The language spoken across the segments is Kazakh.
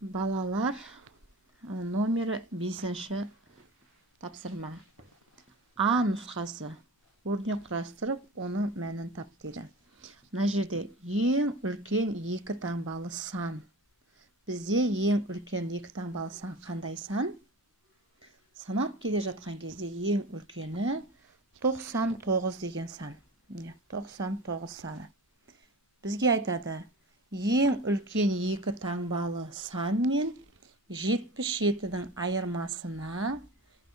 Балалар, номері 5-ші тапсырма. А нұсқасы. Өрнек құрастырып, оның мәнін тап дейді. Мына жерде ең үлкен екі таңбалы сан. Бізде ең үлкен екі таңбалы сан қандай сан? Санап келе жатқан кезде ең үлкені 99 деген сан. 99 саны. Бізге айтады, ең үлкен екі таңбалы сан мен 77-дің айырмасына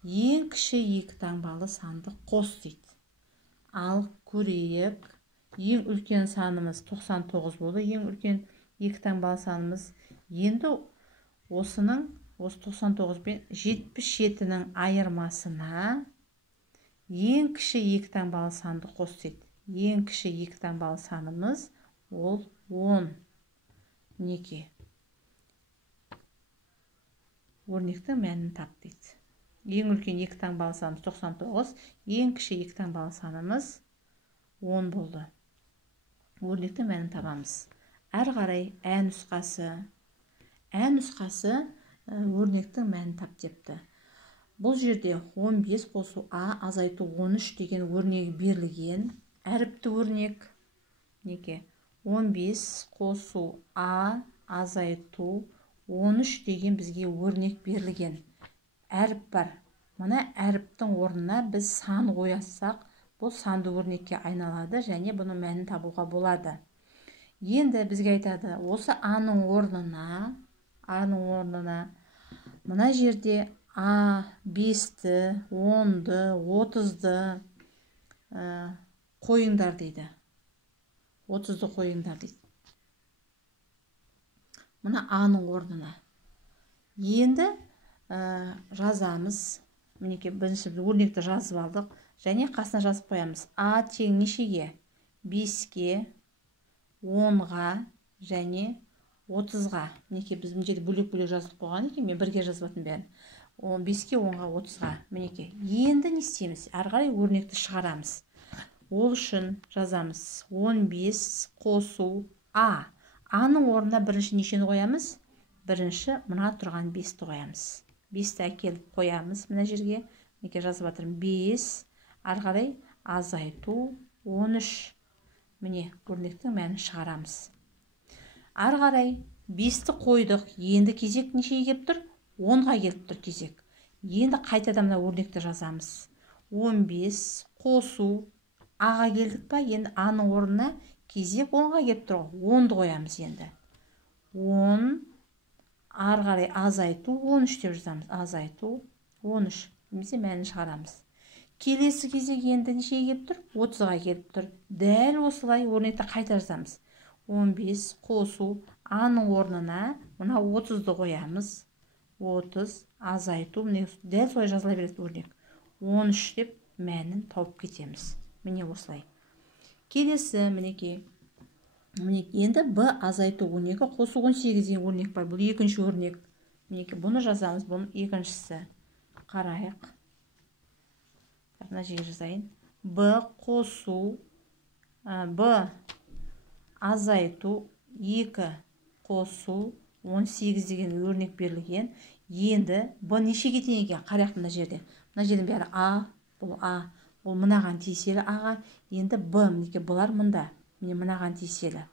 ең кіші екі таңбалы санды қос дейді. Ал көрейік, ең үлкен санымыз 99 болды, ең үлкен екі таңбалы санымыз. Енді осы 99 пен 77-ның айырмасына ең кіші екі таңбалы санды қос дейді. Ең кіші екі таңбалы санымыз ол 10. Мінеки. Өрнектің мәнін тап дейді. Ең үлкен екі таңбалы санымыз 99, ең кіші екі таңбалы санымыз 10 болды. Өрнектің мәнін табамыз. Әрі қарай ә нұсқасы. Ә нұсқасы өрнектің мәнін тап депті. Бұл жерде 15 қосу А азайту 13 деген өрнегі берілген. Әріпті өрнек. Неке? 15 қосу А азайту 13 деген бізге өрнек берілген. Әріп бар. Мына әріптің орнына біз сан қойсақ, бұл санды өрнекке айналады және бұның мәнін табуға болады. Енді бізге айтады, осы А-ның орнына мына жерде А 5-ті, 10-ды, 30-ды қойыңдар дейді. 30-ды қойыңдар дейді. Мына А-ның орнына. Енді жазамыз. Мінеке, бірінші өрнекті жазып алдық. Және қасына жазып қоямыз. А тең нешеге? 5-ке, 10-ға және 30-ға. Мінеке, біз мына жерде бөлек-бөлек жазып қойған екен. Мен бірге жазбатын бәрін. 15-ке, 10-ға, 30-ға. Мінеке, енді не істейміз? Әрі қарай өрнекті шығарамыз. Ол үшін жазамыз. 15 қосу А. А-ның орнына бірінші нешені қоямыз? Бірінші мына тұрған 5-ті қоямыз. 5-ті әкеліп қоямыз мына жерге. Неке жазып жатырмын. 5, әрі қарай азайту 13. Міне, өрнектің мәнін шығарамыз. Әрі қарай 5-ті қойдық. Енді кезек нешеге келіп тұр? 10-ға келіп тұр кезек. Енді қайтадан мына өрнекті жазамыз. 15 қосу А-ға келдік па? Енді А-ның орнына кезек 10-ға келіп тұр. 10-ды қоямыз енді. 10, ары қарай азайту 13 деп жазамыз. Азайту 13. Немесе мәнін шығарамыз. Келесі кезек енді нешеге келіп тұр? 30-ға келіп тұр. Дәл осылай өрнекті қайта жазамыз. 15 қосу А-ның орнына мына 30-ды қоямыз. 30 азайту. Дәл солай жазыла береді өрнек. 13 деп мәнін тауып кетеміз. Міне осылай. Келесі, мінеке. Енді Б азайту 12 қосу 18 деген өрнек бар. Бұл екінші өрнек. Мінеке, бұны жазамыз. Бұның екіншісі. Қарайық. Мына жерге жазайын. Б қосу Б азайту 2 қосу 18 деген өрнек берілген. Енді Б нешеге тең екен? Қарайық мына жерде. Мына жердің бәрі А. Бұл А. Ол мынаған тиеселі аға. Енді Б, мінеке, бұлар мұнда. Міне мынаған тиеселі.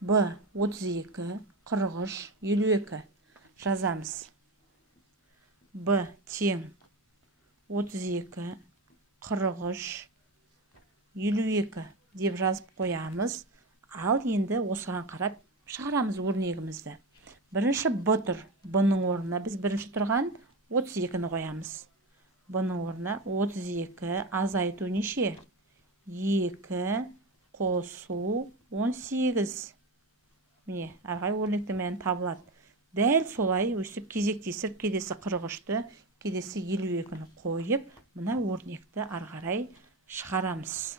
Б 32, 43, 52. Жазамыз. Б тең 32, 43, 52 деп жазып қоямыз. Ал енді осыған қарап шығарамыз өрнегімізді. Бірінші Б тұр. Б-ның орнына біз бірінші тұрған 32-ні қоямыз. Бұның орнына 32 азайту неше? 2 қосу 18. Міне, әрғай өрнектің мәні табылады. Дәл солай өстіп кезектесіп, келесі 43-ті, келесі 52-ні қойып, мына өрнекті әрғарай шығарамыз.